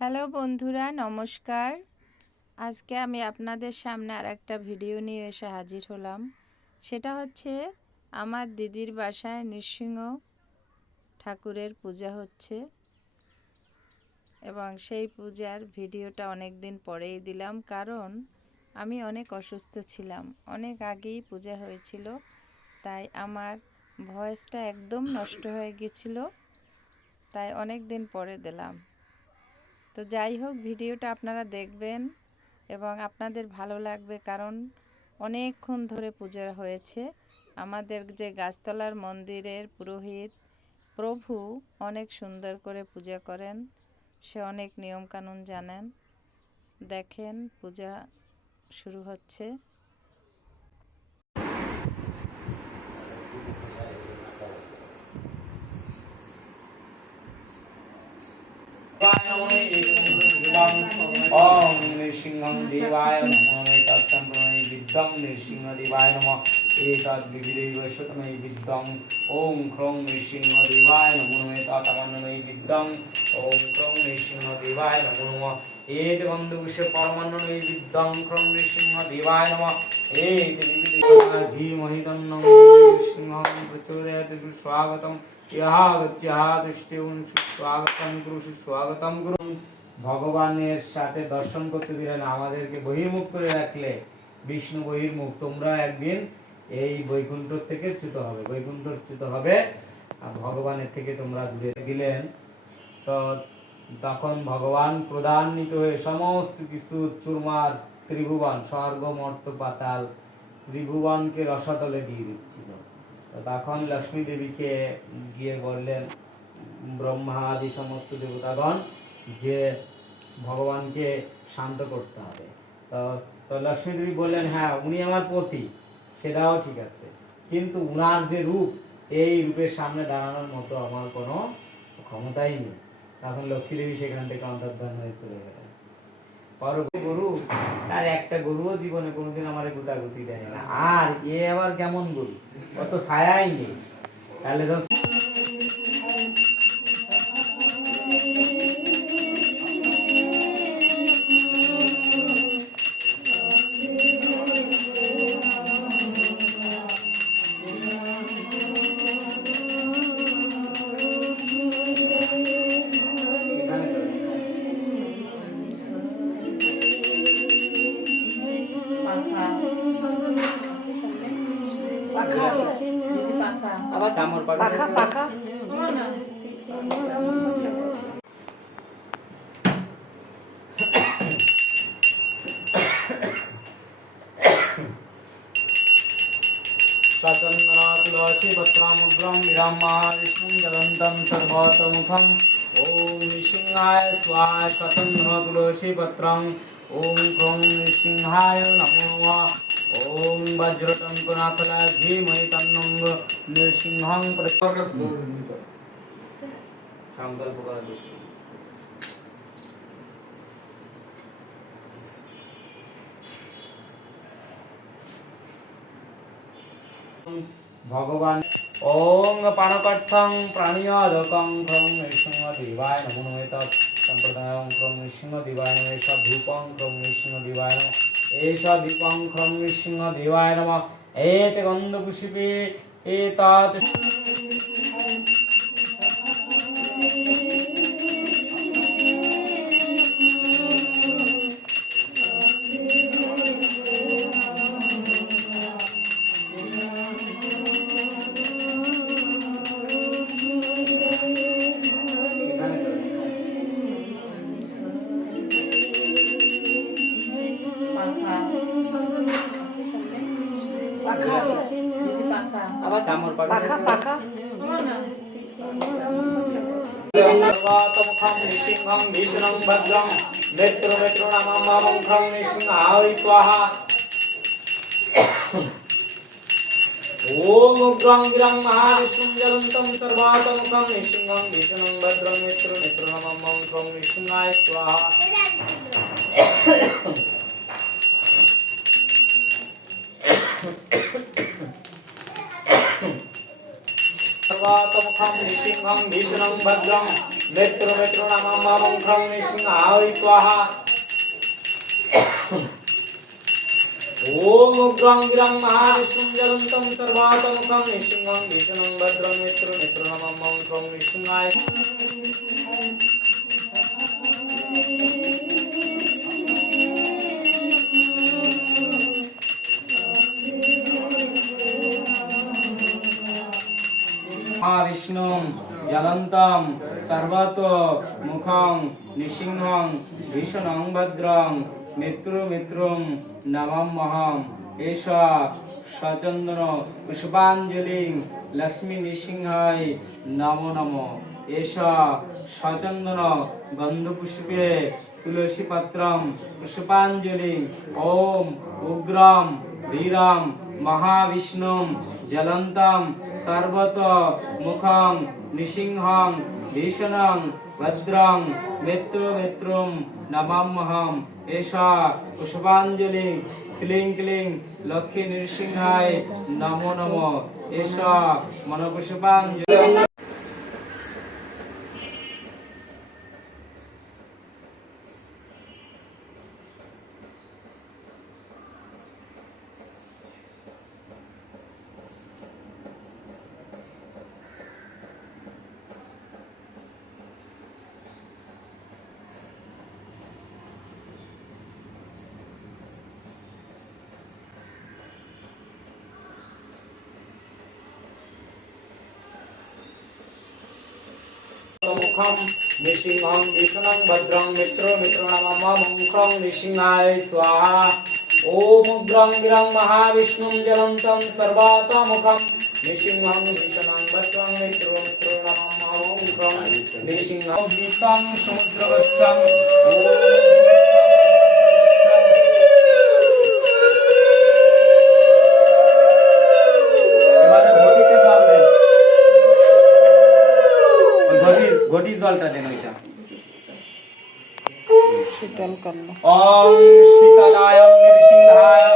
Hello বন্ধুরা, নমস্কার। আজকে আমি আপনাদের সামনে আর একটা ভিডিও নিয়ে এসে হাজির হলাম। সেটা হচ্ছে, আমার দিদির বাসায় নৃসিংহ ঠাকুরের পূজা হচ্ছে এবং সেই পূজার ভিডিওটা অনেক দিন পরেই দিলাম কারণ আমি অনেক অসুস্থ ছিলাম। অনেক আগেই পূজা হয়েছিল, তাই আমার ভয়েসটা একদম নষ্ট হয়ে গেছিল, তাই অনেক দিন পরে দিলাম। তো যাই হোক, ভিডিওটা আপনারা দেখবেন এবং আপনাদের ভালো লাগবে কারণ অনেকক্ষণ ধরে পূজা হয়েছে। আমাদের যে গাছতলার মন্দিরের পুরোহিত প্রভু অনেক সুন্দর করে পূজা করেন, সে অনেক নিয়মকানুন জানেন। দেখেন, পূজা শুরু হচ্ছে। ওম নৃসিংহং দেবায় নমঃ তৎসং প্রণয় বিদ্যং নৃসিংহ ওম ক্রং নৃসিংহ দেবায় নমো নমঃ তৎমন্নমৈ বিদ্যং ওম ক্রং নৃসিংহ দেবায় নমো নমঃ এত বন্ধুবিশ্ব পরমান্নমৈ বিদ্যং ক্রং নৃসিংহ দেবায় নমঃ এত বিবিধ ধীমহি তন্নং নৃসিংহং প্রচোদয়াৎ সুস্বাগতম ইহাগচ্ছাদৃষ্টিউন সুস্বাগতম কুরু ভগবানের সাথে দর্শন করতে দিলেন। আমাদেরকে বহির্মুখ করে রাখলে। বিষ্ণু বহির্মুখ। তোমরা একদিন এই বৈকুণ্ঠ থেকে চ্যুত হবে বৈকুণ্ঠ চ্যুত হবে। আর ভগবানের থেকে তোমরা দূরে দিলেন তো তখন ভগবান প্রদান্বিত হয়ে সমস্ত কিছু চুরমার, ত্রিভুবন, স্বর্গ, মর্ত, পাতাল, ত্রিভুবনকে রসাতলে দিয়ে দিচ্ছিল। তো তখন লক্ষ্মী দেবীকে গিয়ে বললেন, ব্রহ্মা আদি সমস্ত দেবতাগণ, যে ভগবানকে শান্ত করতে হবে। তো তো লক্ষ্মী দেবী বললেন হ্যাঁ উনি আমার পতি। সেটাও ঠিক আছে। কিন্তু উনার যে রূপ, এই রূপের সামনে দাঁড়ানোর মতো আমার কোনো ক্ষমতাই নেই। তখন লক্ষ্মী দেবী সেখান থেকে অন্তর্ধান হয়ে চলে গেলেন। পর গরু আর একটা গরুও জীবনে কোনোদিন আমার গুতাগুতি দেয় না। আর এ আবার কেমন গরু? অত ছায়াই নেই। তাহলে পাখা আছে আবার চামর পাখা পাখা পাখা स्वतन्त्र तुलसी पत्रामुद्रं विरामा विष्णुं जलन्तं सर्वतमुखम् ॐ नृसिंहाय स्वाहा स्वतन्त्र तुलसी पत्रं ॐ क्रों नृसिंहाय नमो नमः ওম বজ্রটঙ্কনাফলা ধীমহি তন্নঙ্গ নৃসিংহং সংকল্প করা ভগবান ওং পাণকর্থং প্রাণীয়দকং ক্রং নৃসিংহ দেবায় নমো নমে। তৎ সম্প্রদায়ং ক্রং নৃসিংহ দেবায় নমে সদ্রূপং ক্রং নৃসিংহ দেবায় নমঃ। এষ ক্রং নৃসিংহ দেবায় গন্ধ এতে এ এতৎ পাখা আছে আবার চামর পাখা পাখা পাখা सर्वातमुखं नृसिंहं भीषणं भद्रं नेत्रमेत्रोणमामं खं नृसिंहाय स्वाहा ॐ उग्रं गिरं महाविष्णुं जलन्तं सर्वातमुखं नृसिंहं भीषणं भद्रं नेत्रमेत्रोणमामं खं नृसिंहाय स्वाहा खं भीषणं भद्रं मित्रमित्रुणमं वामं खं निसिंहाय स्वाहा। ओम उग्रं गिरं महाविष्णुं ज्वलन्तं सर्वातमुखं निसिंहं भीषणं भद्रं मित्रमित्रुणमं वामं खं निसिंहाय জলন্তম সর্বত মুখং নৃসিংহং ভীষণং ভদ্রং মিত্র মিত্রম নমমহম এস সচন্দন পুষ্পাঞ্জলি লক্ষ্মী নৃসিংহায় নম নম। এস সচন্দন গন্ধপুষ্পে তুলসী পত্রম পুষ্পাঞ্জলি ওম উগ্রম ধীরম মহাবিষ্ণু জলন্তম সর্বত মুখম নৃসিংহং ভীষণং ভদ্রং মিত্র মিত্রম নমাম্যহম এষা পুষ্পাঞ্জলি ক্লিং ক্লিং লক্ষ্মী নৃসিংহায় নমো নম এষা মনপুষ্পাঞ্জলি मुखं नृसिंहं विष्णुं भद्रं, मित्रो मित्रणमम मुखं नृसिंहाय स्वाहा। ॐ उग्रं गिरं महाविष्णुं जलन्तं सर्वातमुखं नृसिंहं विष्णुं भद्रं मित्रो मित्रणमम मुखं नृसिंहं गीतं समुद्रगच्छं ঘটির ঘটির জলটা দেন ওইটা শীতল করলো ওম শীতলায় নৃসিংহায়